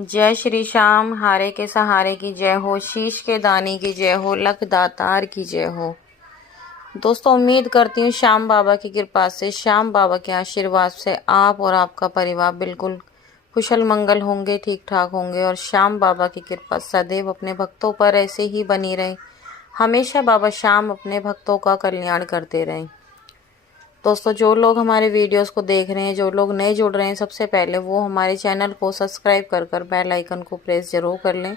जय श्री श्याम, हारे के सहारे की जय हो, शीश के दानी की जय हो, लख दातार की जय हो। दोस्तों, उम्मीद करती हूँ श्याम बाबा की कृपा से, श्याम बाबा के आशीर्वाद से आप और आपका परिवार बिल्कुल कुशल मंगल होंगे, ठीक ठाक होंगे और श्याम बाबा की कृपा सदैव अपने भक्तों पर ऐसे ही बनी रहे। हमेशा बाबा श्याम अपने भक्तों का कल्याण करते रहें। दोस्तों, जो लोग हमारे वीडियोस को देख रहे हैं, जो लोग नए जुड़ रहे हैं, सबसे पहले वो हमारे चैनल को सब्सक्राइब कर बेल आइकन को प्रेस जरूर कर लें,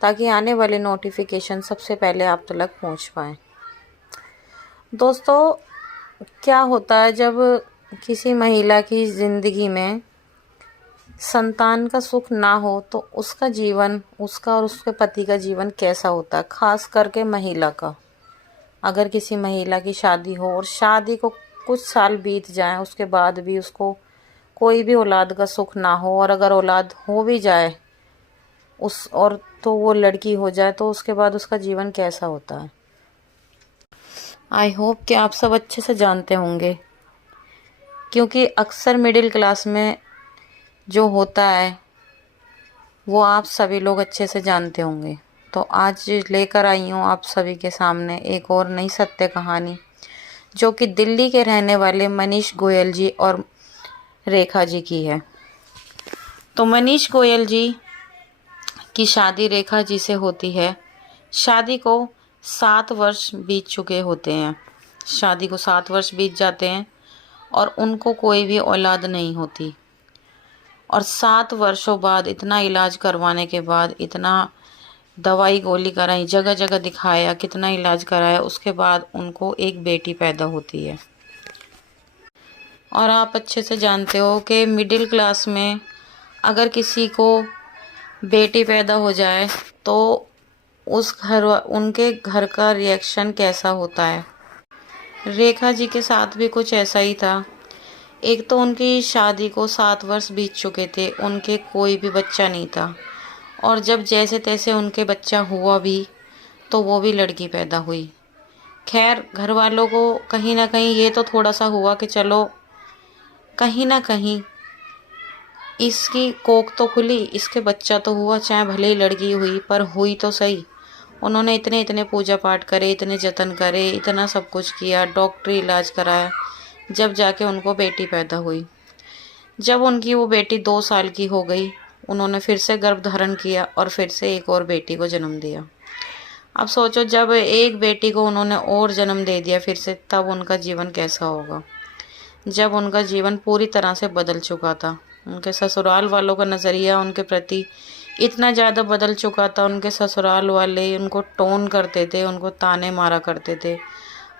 ताकि आने वाले नोटिफिकेशन सबसे पहले आप तक पहुंच पाए। दोस्तों, क्या होता है जब किसी महिला की ज़िंदगी में संतान का सुख ना हो तो उसका जीवन, उसका और उसके पति का जीवन कैसा होता है। खास करके महिला का, अगर किसी महिला की शादी हो और शादी को कुछ साल बीत जाएं, उसके बाद भी उसको कोई भी औलाद का सुख ना हो, और अगर औलाद हो भी जाए तो वो लड़की हो जाए, तो उसके बाद उसका जीवन कैसा होता है। आई होप कि आप सब अच्छे से जानते होंगे, क्योंकि अक्सर मिडिल क्लास में जो होता है वो आप सभी लोग अच्छे से जानते होंगे। तो आज लेकर आई हूँ आप सभी के सामने एक और नई सत्य कहानी, जो कि दिल्ली के रहने वाले मनीष गोयल जी और रेखा जी की है। तो मनीष गोयल जी की शादी रेखा जी से होती है। शादी को 7 वर्ष बीत चुके होते हैं। शादी को 7 वर्ष बीत जाते हैं और उनको कोई भी औलाद नहीं होती। और 7 वर्षों बाद इतना इलाज करवाने के बाद, इतना दवाई गोली कराई, जगह जगह दिखाया, कितना इलाज कराया, उसके बाद उनको एक बेटी पैदा होती है। और आप अच्छे से जानते हो कि मिडिल क्लास में अगर किसी को बेटी पैदा हो जाए तो उनके घर का रिएक्शन कैसा होता है। रेखा जी के साथ भी कुछ ऐसा ही था। एक तो उनकी शादी को 7 वर्ष बीत चुके थे, उनके कोई भी बच्चा नहीं था, और जब जैसे तैसे उनके बच्चा हुआ भी तो वो भी लड़की पैदा हुई। खैर, घर वालों को कहीं ना कहीं ये तो थोड़ा सा हुआ कि चलो कहीं ना कहीं इसकी कोख तो खुली, इसके बच्चा तो हुआ, चाहे भले ही लड़की हुई पर हुई तो सही। उन्होंने इतने पूजा पाठ करे, इतने जतन करे, इतना सब कुछ किया, डॉक्टरी इलाज कराया, जब जाके उनको बेटी पैदा हुई। जब उनकी वो बेटी 2 साल की हो गई, उन्होंने फिर से गर्भ धारण किया और फिर से एक और बेटी को जन्म दिया। अब सोचो, जब एक बेटी को उन्होंने और जन्म दे दिया फिर से, तब उनका जीवन कैसा होगा, जब उनका जीवन पूरी तरह से बदल चुका था। उनके ससुराल वालों का नज़रिया उनके प्रति इतना ज़्यादा बदल चुका था। उनके ससुराल वाले उनको टोन करते थे, उनको ताने मारा करते थे।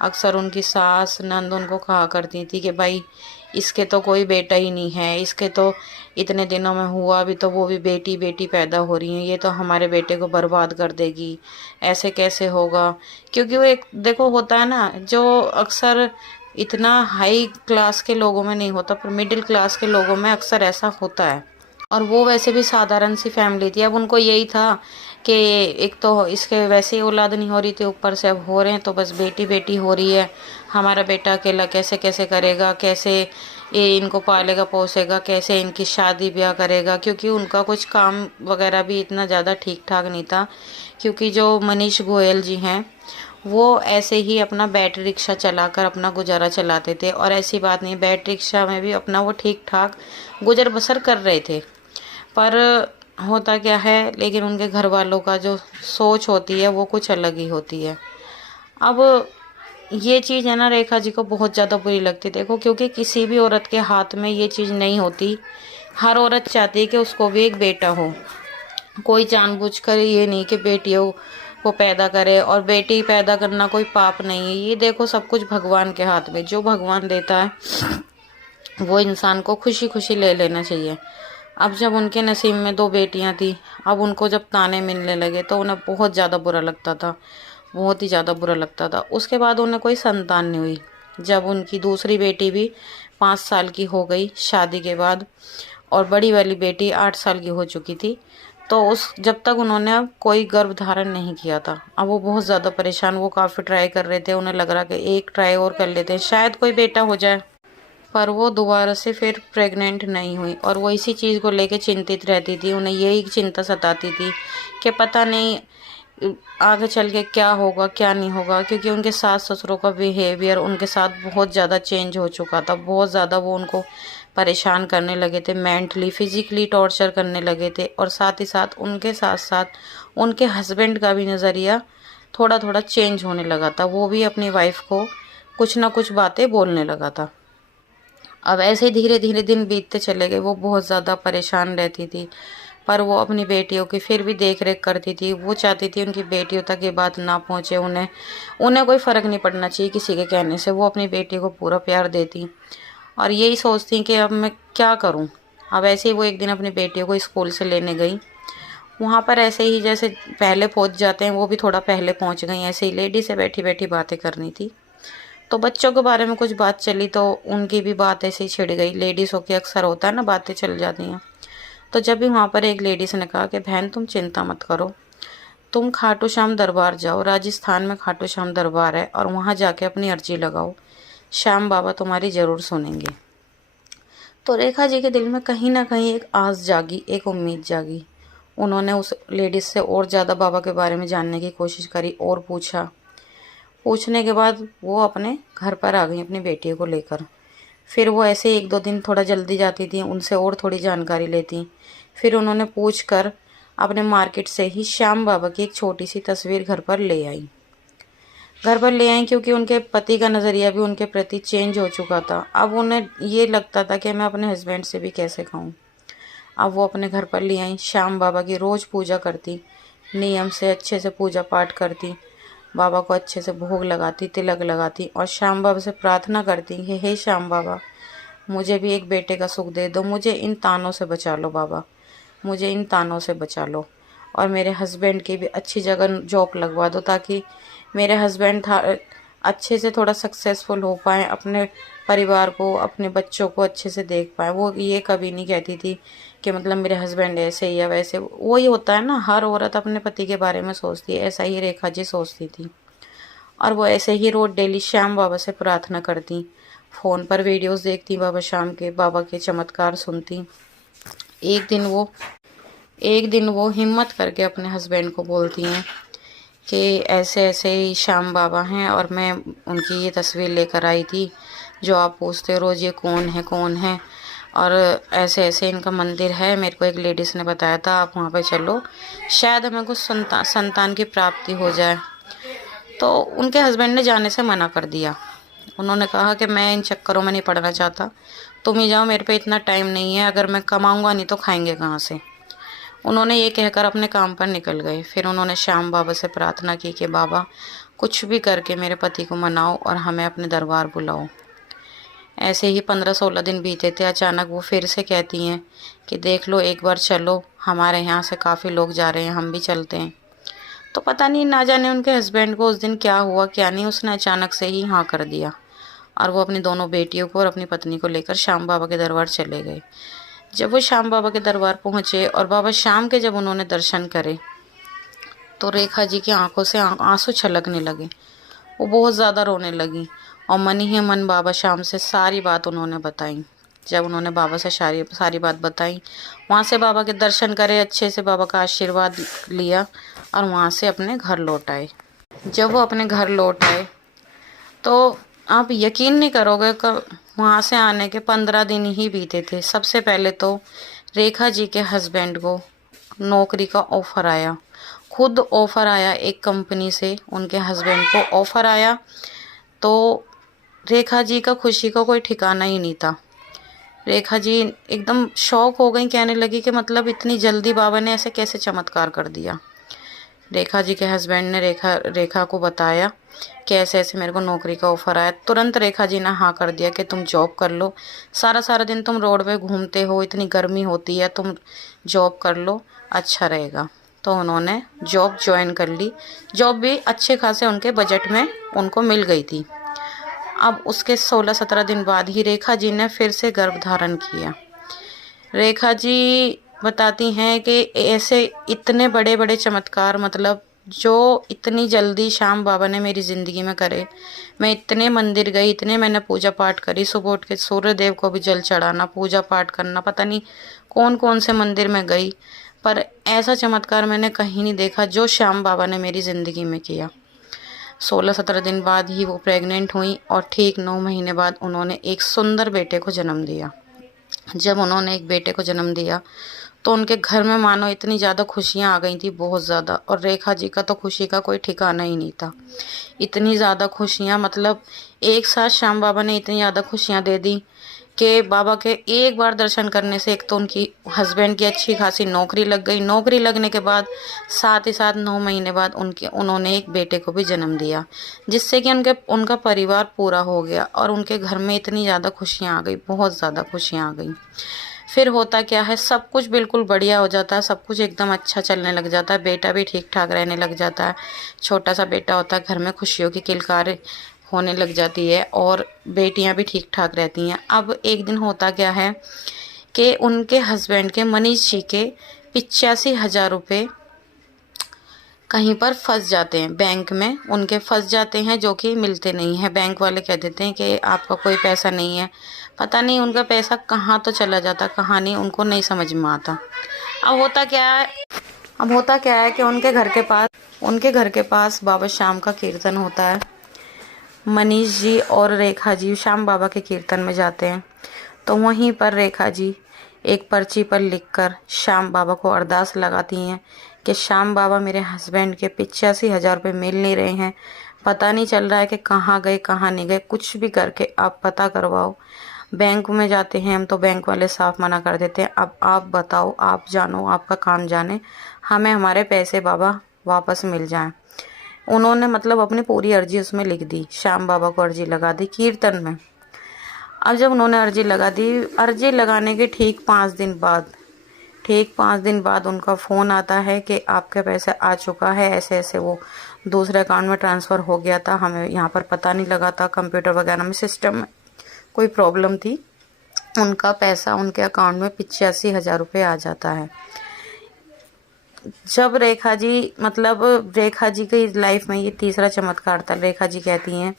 अक्सर उनकी सास नंद उनको कहा करती थी कि भाई इसके तो कोई बेटा ही नहीं है, इसके तो इतने दिनों में हुआ भी तो वो भी बेटी बेटी पैदा हो रही है, ये तो हमारे बेटे को बर्बाद कर देगी, ऐसे कैसे होगा। क्योंकि वो एक देखो होता है ना, जो अक्सर इतना हाई क्लास के लोगों में नहीं होता, पर मिडिल क्लास के लोगों में अक्सर ऐसा होता है। और वो वैसे भी साधारण सी फैमिली थी। अब उनको यही था कि एक तो इसके वैसे ही औलाद नहीं हो रही थी, ऊपर से अब हो रहे हैं तो बस बेटी बेटी हो रही है। हमारा बेटा अकेला कैसे कैसे करेगा, कैसे ये इनको पालेगा पोसेगा, कैसे इनकी शादी ब्याह करेगा। क्योंकि उनका कुछ काम वगैरह भी इतना ज़्यादा ठीक ठाक नहीं था, क्योंकि जो मनीष गोयल जी हैं वो ऐसे ही अपना बैटरी रिक्शा चलाकर अपना गुजारा चलाते थे। और ऐसी बात नहीं, बैटरी रिक्शा में भी अपना वो ठीक ठाक गुजर बसर कर रहे थे। पर होता क्या है, लेकिन उनके घर वालों का जो सोच होती है वो कुछ अलग ही होती है। अब ये चीज़ है ना, रेखा जी को बहुत ज़्यादा बुरी लगती। देखो, क्योंकि किसी भी औरत के हाथ में ये चीज़ नहीं होती। हर औरत चाहती है कि उसको भी एक बेटा हो। कोई जानबूझकर ये नहीं कि बेटियों को पैदा करे, और बेटी पैदा करना कोई पाप नहीं है। ये देखो, सब कुछ भगवान के हाथ में, जो भगवान देता है वो इंसान को खुशी खुशी ले लेना चाहिए। अब जब उनके नसीब में 2 बेटियां थी, अब उनको जब ताने मिलने लगे तो उन्हें बहुत ज़्यादा बुरा लगता था, बहुत ही ज़्यादा बुरा लगता था। उसके बाद उन्हें कोई संतान नहीं हुई। जब उनकी दूसरी बेटी भी 5 साल की हो गई शादी के बाद, और बड़ी वाली बेटी 8 साल की हो चुकी थी, तो जब तक उन्होंने अब कोई गर्भ धारण नहीं किया था। अब वो बहुत ज़्यादा परेशान, वो काफ़ी ट्राई कर रहे थे, उन्हें लग रहा कि एक ट्राई और कर लेते हैं, शायद कोई बेटा हो जाए। पर वो दोबारा से फिर प्रेग्नेंट नहीं हुई और वो इसी चीज़ को लेके चिंतित रहती थी। उन्हें यही चिंता सताती थी कि पता नहीं आगे चल के क्या होगा क्या नहीं होगा, क्योंकि उनके सास ससुरों का बिहेवियर उनके साथ बहुत ज़्यादा चेंज हो चुका था। बहुत ज़्यादा वो उनको परेशान करने लगे थे, मेंटली फिजिकली टॉर्चर करने लगे थे। और साथ ही साथ उनके साथ साथ उनके हस्बैंड का भी नज़रिया थोड़ा थोड़ा चेंज होने लगा था। वो भी अपनी वाइफ को कुछ ना कुछ बातें बोलने लगा था। अब ऐसे ही धीरे धीरे दिन बीतते चले गए। वो बहुत ज़्यादा परेशान रहती थी, पर वो अपनी बेटियों की फिर भी देख रेख करती थी। वो चाहती थी उनकी बेटियों तक ये बात ना पहुँचे। उन्हें कोई फ़र्क नहीं पड़ना चाहिए किसी के कहने से। वो अपनी बेटी को पूरा प्यार देती और यही सोचती कि अब मैं क्या करूं। अब ऐसे ही वो एक दिन अपनी बेटियों को स्कूल से लेने गई। वहाँ पर ऐसे ही जैसे पहले पहुँच जाते हैं, वो भी थोड़ा पहले पहुँच गई। ऐसे ही लेडी से बैठी बैठी बातें करनी थी, तो बच्चों के बारे में कुछ बात चली, तो उनकी भी बात ऐसे ही छिड़ गई। लेडीज़ों की अक्सर होता है ना, बातें चल जाती हैं। तो जब भी वहाँ पर एक लेडीज़ ने कहा कि बहन तुम चिंता मत करो, तुम खाटू श्याम दरबार जाओ, राजस्थान में खाटू श्याम दरबार है, और वहाँ जाके अपनी अर्जी लगाओ, श्याम बाबा तुम्हारी ज़रूर सुनेंगे। तो रेखा जी के दिल में कहीं ना कहीं एक आस जागी, एक उम्मीद जागी। उन्होंने उस लेडीज़ से और ज़्यादा बाबा के बारे में जानने की कोशिश करी और पूछने के बाद वो अपने घर पर आ गई अपनी बेटी को लेकर। फिर वो ऐसे एक दो दिन थोड़ा जल्दी जाती थी, उनसे और थोड़ी जानकारी लेती। फिर उन्होंने पूछ कर अपने मार्केट से ही श्याम बाबा की एक छोटी सी तस्वीर घर पर ले आई। क्योंकि उनके पति का नज़रिया भी उनके प्रति चेंज हो चुका था। अब उन्हें ये लगता था कि मैं अपने हस्बैंड से भी कैसे खाऊं। अब वो अपने घर पर ले आई। श्याम बाबा की रोज़ पूजा करती, नियम से अच्छे से पूजा पाठ करती, बाबा को अच्छे से भोग लगाती, तिलक लगाती और श्याम बाबा से प्रार्थना करती कि हे श्याम बाबा, मुझे भी एक बेटे का सुख दे दो, मुझे इन तानों से बचा लो बाबा, मुझे इन तानों से बचा लो, और मेरे हस्बैंड की भी अच्छी जगह जॉब लगवा दो, ताकि मेरे हस्बैंड अच्छे से थोड़ा सक्सेसफुल हो पाएँ, अपने परिवार को, अपने बच्चों को अच्छे से देख पाएँ। वो ये कभी नहीं कहती थी कि मतलब मेरे हस्बैंड ऐसे या वैसे। वही होता है ना, हर औरत अपने पति के बारे में सोचती है। ऐसा ही रेखा जी सोचती थी और वो ऐसे ही रोज डेली श्याम बाबा से प्रार्थना करती, फ़ोन पर वीडियोस देखती, बाबा के चमत्कार सुनती। एक दिन वो हिम्मत करके अपने हस्बैंड को बोलती हैं कि ऐसे ऐसे ही श्याम बाबा हैं और मैं उनकी ये तस्वीर लेकर आई थी जो आप पूछते हो रोज़, ये कौन है, और ऐसे ऐसे इनका मंदिर है, मेरे को एक लेडीज़ ने बताया था, आप वहाँ पे चलो, शायद हमें कुछ संतान की प्राप्ति हो जाए। तो उनके हस्बैंड ने जाने से मना कर दिया। उन्होंने कहा कि मैं इन चक्करों में नहीं पड़ना चाहता, तुम ही जाओ, मेरे पे इतना टाइम नहीं है, अगर मैं कमाऊँगा नहीं तो खाएंगे कहाँ से। उन्होंने ये कहकर अपने काम पर निकल गए। फिर उन्होंने श्याम बाबा से प्रार्थना की कि बाबा कुछ भी करके मेरे पति को मनाओ और हमें अपने दरबार बुलाओ। ऐसे ही 15-16 दिन बीते थे। अचानक वो फिर से कहती हैं कि देख लो, एक बार चलो, हमारे यहाँ से काफ़ी लोग जा रहे हैं, हम भी चलते हैं। तो पता नहीं, ना जाने उनके हस्बैंड को उस दिन क्या हुआ क्या नहीं, उसने अचानक से ही हाँ कर दिया और वो अपनी दोनों बेटियों को और अपनी पत्नी को लेकर श्याम बाबा के दरबार चले गए। जब वो श्याम बाबा के दरबार पहुँचे और बाबा श्याम के जब उन्होंने दर्शन करे तो रेखा जी की आंखों से आंसू छलकने लगे। वो बहुत ज़्यादा रोने लगी और मन ही मन बाबा श्याम से सारी बात उन्होंने बताई। जब उन्होंने बाबा से सारी बात बताई, वहाँ से बाबा के दर्शन करे, अच्छे से बाबा का आशीर्वाद लिया और वहाँ से अपने घर लौट आए। जब वो अपने घर लौट आए तो आप यकीन नहीं करोगे, वहाँ से आने के 15 दिन ही बीते थे। सबसे पहले तो रेखा जी के हस्बैंड को नौकरी का ऑफ़र आया, खुद ऑफ़र आया एक कंपनी से, उनके हस्बैंड को ऑफ़र आया। तो रेखा जी का खुशी का कोई ठिकाना ही नहीं था। रेखा जी एकदम शॉक हो गई, कहने लगी कि मतलब इतनी जल्दी बाबा ने ऐसे कैसे चमत्कार कर दिया। रेखा जी के हस्बैंड ने रेखा को बताया कि ऐसे ऐसे मेरे को नौकरी का ऑफ़र आया। तुरंत रेखा जी ने हाँ कर दिया कि तुम जॉब कर लो, सारा दिन तुम रोड पे घूमते हो, इतनी गर्मी होती है, तुम जॉब कर लो, अच्छा रहेगा। तो उन्होंने जॉब ज्वाइन कर ली। जॉब भी अच्छे खासे उनके बजट में उनको मिल गई थी। अब उसके 16-17 दिन बाद ही रेखा जी ने फिर से गर्भ धारण किया। रेखा जी बताती हैं कि ऐसे इतने बड़े बड़े चमत्कार मतलब जो इतनी जल्दी श्याम बाबा ने मेरी ज़िंदगी में करे। मैं इतने मंदिर गई, इतने मैंने पूजा पाठ करी, सुबह उठ के सूर्य देव को भी जल चढ़ाना, पूजा पाठ करना, पता नहीं कौन कौन से मंदिर में गई, पर ऐसा चमत्कार मैंने कहीं नहीं देखा जो श्याम बाबा ने मेरी ज़िंदगी में किया। 16-17 दिन बाद ही वो प्रेग्नेंट हुई और ठीक 9 महीने बाद उन्होंने एक सुंदर बेटे को जन्म दिया। जब उन्होंने एक बेटे को जन्म दिया तो उनके घर में मानो इतनी ज़्यादा खुशियाँ आ गई थी, बहुत ज़्यादा। और रेखा जी का तो खुशी का कोई ठिकाना ही नहीं था। इतनी ज़्यादा खुशियाँ, मतलब एक साथ श्याम बाबा ने इतनी ज़्यादा खुशियाँ दे दी कि बाबा के एक बार दर्शन करने से एक तो उनकी हस्बैंड की अच्छी खासी नौकरी लग गई। नौकरी लगने के बाद साथ ही साथ 9 महीने बाद उन्होंने एक बेटे को भी जन्म दिया, जिससे कि उनका परिवार पूरा हो गया और उनके घर में इतनी ज़्यादा खुशियाँ आ गई, बहुत ज़्यादा खुशियाँ आ गई। फिर होता क्या है, सब कुछ बिल्कुल बढ़िया हो जाता है, सब कुछ एकदम अच्छा चलने लग जाता है, बेटा भी ठीक ठाक रहने लग जाता है। छोटा सा बेटा होता है, घर में खुशियों की किलकार होने लग जाती है और बेटियां भी ठीक ठाक रहती हैं। अब एक दिन होता क्या है कि उनके हस्बैंड के, मनीष जी के 85,000 रुपये कहीं पर फंस जाते हैं, बैंक में उनके फंस जाते हैं, जो कि मिलते नहीं हैं। बैंक वाले कह देते हैं कि आपका कोई पैसा नहीं है। पता नहीं उनका पैसा कहाँ तो चला जाता, कहाँ नहीं, उनको नहीं समझ में आता। अब होता क्या है कि उनके घर के पास बाबा श्याम का कीर्तन होता है। मनीष जी और रेखा जी श्याम बाबा के कीर्तन में जाते हैं, तो वहीं पर रेखा जी एक पर्ची पर लिखकर श्याम बाबा को अरदास लगाती हैं कि श्याम बाबा, मेरे हस्बैंड के 85,000 रुपये मिल नहीं रहे हैं, पता नहीं चल रहा है कि कहाँ गए कहाँ नहीं गए, कुछ भी करके आप पता करवाओ। बैंक में जाते हैं हम तो बैंक वाले साफ मना कर देते हैं। अब आप बताओ, आप जानो, आपका काम जाने, हमें हमारे पैसे बाबा वापस मिल जाएं। उन्होंने मतलब अपनी पूरी अर्जी उसमें लिख दी, श्याम बाबा को अर्जी लगा दी कीर्तन में। अब जब उन्होंने अर्जी लगा दी, अर्जी लगाने के ठीक 5 दिन बाद उनका फ़ोन आता है कि आपके पैसे आ चुका है, ऐसे ऐसे वो दूसरे अकाउंट में ट्रांसफ़र हो गया था, हमें यहाँ पर पता नहीं लगा था, कंप्यूटर वगैरह में सिस्टम में कोई प्रॉब्लम थी, उनका पैसा उनके अकाउंट में 85,000 रुपये आ जाता है। जब रेखा जी की लाइफ में ये तीसरा चमत्कार था। रेखा जी कहती हैं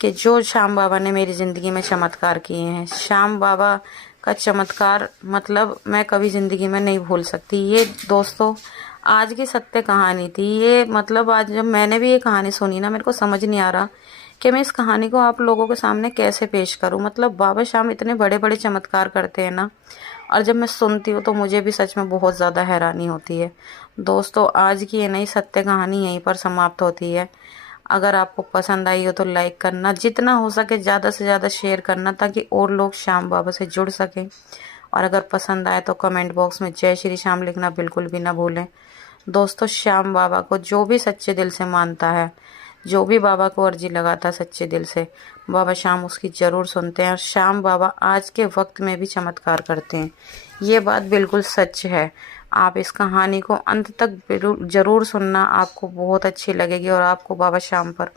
कि जो श्याम बाबा ने मेरी ज़िंदगी में चमत्कार किए हैं, श्याम बाबा का चमत्कार मतलब मैं कभी ज़िंदगी में नहीं भूल सकती। ये दोस्तों आज की सत्य कहानी थी। ये मतलब आज जब मैंने भी ये कहानी सुनी ना, मेरे को समझ नहीं आ रहा कि मैं इस कहानी को आप लोगों के सामने कैसे पेश करूं। मतलब बाबा श्याम इतने बड़े बड़े चमत्कार करते हैं ना, और जब मैं सुनती हूँ तो मुझे भी सच में बहुत ज़्यादा हैरानी होती है। दोस्तों आज की ये नई सत्य कहानी यहीं पर समाप्त होती है। अगर आपको पसंद आई हो तो लाइक करना, जितना हो सके ज़्यादा से ज़्यादा शेयर करना, ताकि और लोग श्याम बाबा से जुड़ सकें। और अगर पसंद आए तो कमेंट बॉक्स में जय श्री श्याम लिखना बिल्कुल भी ना भूलें। दोस्तों श्याम बाबा को जो भी सच्चे दिल से मानता है, जो भी बाबा को अर्जी लगाता है सच्चे दिल से, बाबा श्याम उसकी ज़रूर सुनते हैं। और श्याम बाबा आज के वक्त में भी चमत्कार करते हैं, ये बात बिल्कुल सच है। आप इस कहानी को अंत तक ज़रूर सुनना, आपको बहुत अच्छी लगेगी और आपको बाबा श्याम पर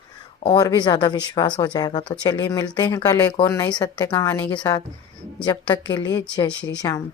और भी ज़्यादा विश्वास हो जाएगा। तो चलिए मिलते हैं कल एक और नई सत्य कहानी के साथ। जब तक के लिए जय श्री श्याम।